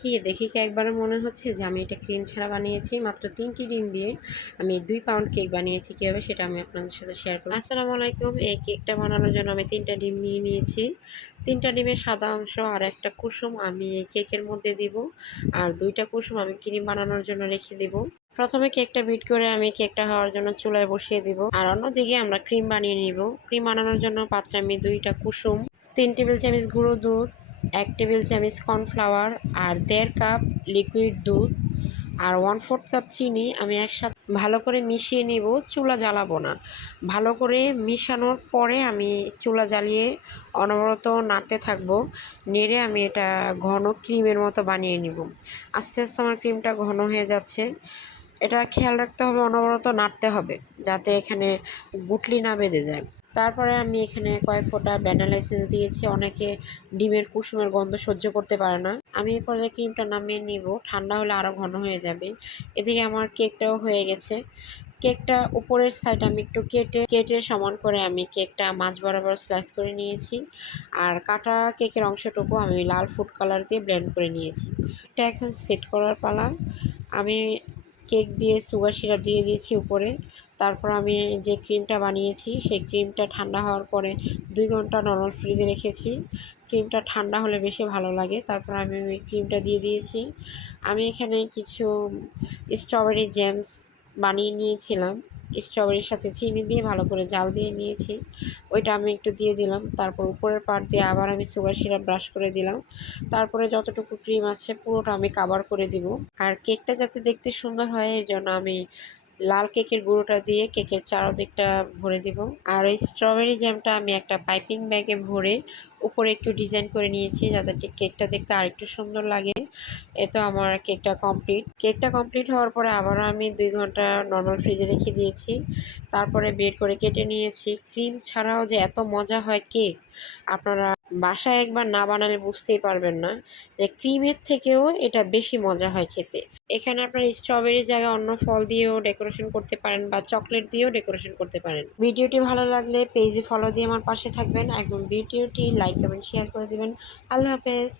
কি দেখে কি একবারে মনে হচ্ছে যে আমি এটা ক্রিম ছাড়া বানিয়েছি। মাত্র ৩টি ডিম দিয়ে আমি ২ পাউন্ড কেক বানিয়েছি। কীভাবে সেটা আমি আপনাদের সাথে শেয়ার করব। আসসালামু আলাইকুম। এই কেকটা বানানোর জন্য আমি ৩টা ডিম নিয়ে নিয়েছি। ৩টা ডিমের সাদা অংশ আর একটা কুসুম আমি এই কেকের মধ্যে দিব। আর ২টা কুসুম আমি ক্রিম বানানোর জন্য রেখে দিব। প্রথমে কেকটা বিট করে আমি কেকটা হওয়ার জন্য চুলায় বসিয়ে দিব। আর অন্যদিকে আমরা ক্রিম বানিয়ে নিব। ক্রিম বানানোর জন্য পাত্রে আমি ২টা কুসুম, ৩ টেবিল চামচ গুঁড়ো দুধ, ১ টেবিল চামচ কর্নফ্লাওয়ার আর ১.৫ কাপ লিকুইড দুধ আর 1/4 কাপ চিনি আমি একসাথে ভালো করে মিশিয়ে নেব। চুলা জ্বালাবো না। ভালো করে মিশানোর পরে আমি চুলা জ্বালিয়ে অনবরত নাড়তে থাকবো। নেড়ে আমি এটা ঘন ক্রিমের মতো বানিয়ে নিব। আস্তে আস্তে আমার ক্রিমটা ঘন হয়ে যাচ্ছে। এটা খেয়াল রাখতে হবে, অনবরত নাড়তে হবে যাতে এখানে গুটলি না বেঁধে যায়। তারপরে আমি এখানে কয়েক ফোঁটা ভ্যানিলা এসেন্স দিয়েছি। অনেকে ডিমের কুসুমের গন্ধ সহ্য করতে পারে না। আমি এই পর্যায়ে ক্রিমটা নামিয়ে নিব। ঠান্ডা হলে আরও ঘন হয়ে যাবে। এদিকে আমার কেকটাও হয়ে গেছে। কেকটা উপরের সাইড আমি একটু কেটে সমান করে আমি কেকটা মাঝ বরাবর স্লাইস করে নিয়েছি। আর কাটা কেকের অংশটুকু আমি লাল ফুড কালার দিয়ে ব্লেন্ড করে নিয়েছি। এটা এখন সেট করার পালা। আমি কেক দিয়ে সুগার সিরাপ দিয়ে দিয়েছি উপরে। তারপর আমি যে ক্রিমটা বানিয়েছি সেই ক্রিমটা ঠান্ডা হওয়ার পরে ২ ঘন্টা নরমাল ফ্রিজে রেখেছি। ক্রিমটা ঠান্ডা হলে বেশি ভালো লাগে। তারপর আমি ওই ক্রিমটা দিয়ে দিয়েছি। আমি এখানে কিছু স্ট্রবেরি জ্যামস বানিয়ে নিয়েছিলাম। স্ট্রবেরির সাথে চিনি দিয়ে ভালো করে জাল দিয়ে নিয়েছি। ওইটা আমি একটু দিয়ে দিলাম। তারপর উপরের পার্ট দিয়ে আবার আমি সুগার সিরাপ ব্রাশ করে দিলাম। তারপরে যতটুকু ক্রিম আছে পুরোটা আমি কাভার করে দিব। আর কেকটা যাতে দেখতে সুন্দর হয় এর জন্য আমি লাল কেকের গুঁড়োটা দিয়ে কেকের চারদিকটা ভরে দিব। আর ওই স্ট্রবেরি জ্যামটা আমি একটা পাইপিং ব্যাগে ভরে উপরে একটু ডিজাইন করে নিয়েছি যাতে কেকটা দেখতে আরেকটু সুন্দর লাগে। এ তো আমার কেকটা কমপ্লিট। কেকটা কমপ্লিট হওয়ার পরে আবারও আমি ২ ঘন্টা নর্মাল ফ্রিজে রেখে দিয়েছি। তারপরে বের করে কেটে নিয়েছি। ক্রিম ছাড়াও যে এত মজা হয় কেক, আপনারা বাসায় একবার না বানালে বুঝতেই পারবেন না যে ক্রিমের থেকেও এটা বেশি মজা হয় খেতে। এখানে আপনার স্ট্রবেরির জায়গায় অন্য ফল দিয়েও ডেকোরেশন করতে পারেন বা চকলেট দিয়েও ডেকোরেশন করতে পারেন। ভিডিওটি ভালো লাগলে পেজে ফলো দিয়ে আমার পাশে থাকবেন। একদম ভিডিওটি লাইক কমেন্ট শেয়ার করে দিবেন। আল্লাহ হাফেজ।